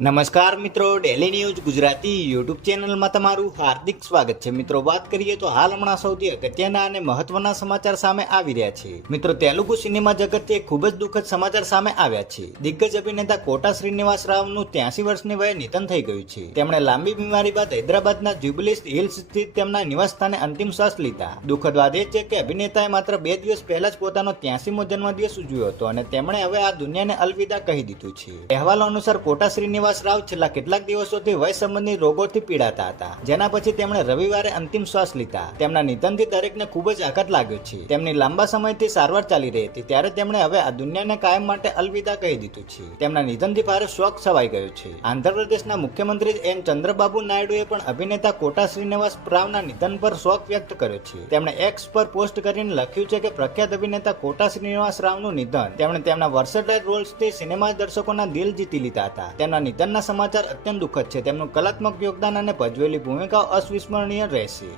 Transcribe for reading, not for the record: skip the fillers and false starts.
નમસ્કાર મિત્રો, daily news Gujarati YouTube ચેનલમાં તમારું હાર્દિક સ્વાગત છે. મિત્રો, વાત કરીએ તો હાલ હમણાં સૌથી અગત્યના અને મહત્વના સમાચાર સામે આવી રહ્યા છે. મિત્રો, તેલુગુ સિનેમા જગતથી ખૂબ જ દુઃખદ સમાચાર સામે આવ્યા છે. દિગ્ગજ અભિનેતા કોટા શ્રીનિવાસ રાવનું 83 વર્ષની વયે નિધન થઈ ગયું છે. તેમણે લાંબી બીમારી બાદ હૈદરાબાદના જ્યુબિલી હિલ્સ સ્થિત તેમના નિવાસસ્થાને અંતિમ શ્વાસ લીધા. દુઃખદ વાત એ છે કે અભિનેતાએ માત્ર 2 દિવસ પહેલા જ પોતાનો 83મો જન્મદિવસ ઉજવ્યો હતો અને તેમણે હવે આ દુનિયાને અલવિદા કહી દીધું છે. અહેવાલો અનુસાર કોટા શ્રીનિવાસ રાવ છેલ્લા કેટલાક દિવસોથી વય સંબંધી રોગોથી પીડાતા હતા, જેના પછી તેમણે રવિવારે અંતિમ શ્વાસ લીધા. તેમના નિધનથી દરેકને ખૂબ જ આઘાત લાગ્યો છે. તેમની લાંબા સમયથી સારવાર ચાલી રહી હતી, ત્યારે તેમણે હવે આ દુનિયાને કાયમ માટે અલવિદા કહી દીધું છે. તેમના નિધનથી ભારે શોક છવાઈ ગયો છે. આંધ્રપ્રદેશના મુખ્યમંત્રી એન ચંદ્રબાબુ નાયડુએ પણ અભિનેતા કોટા શ્રીનિવાસ રાવના નિધન પર શોક વ્યક્ત કર્યો છે. તેમણે એક્સ પર પોસ્ટ કરીને લખ્યું છે કે પ્રખ્યાત અભિનેતા કોટા શ્રીનિવાસ રાવનું નિધન. તેમણે તેમના વર્સેટાઇલ રોલ્સથી સિનેમા દર્શકોના દિલ જીતી લીધા હતા. તેમના નિધનના સમાચાર અત્યંત દુઃખદ છે. તેમનું કલાત્મક યોગદાન અને ભજવેલી ભૂમિકાઓ અવિસ્મરણીય રહેશે.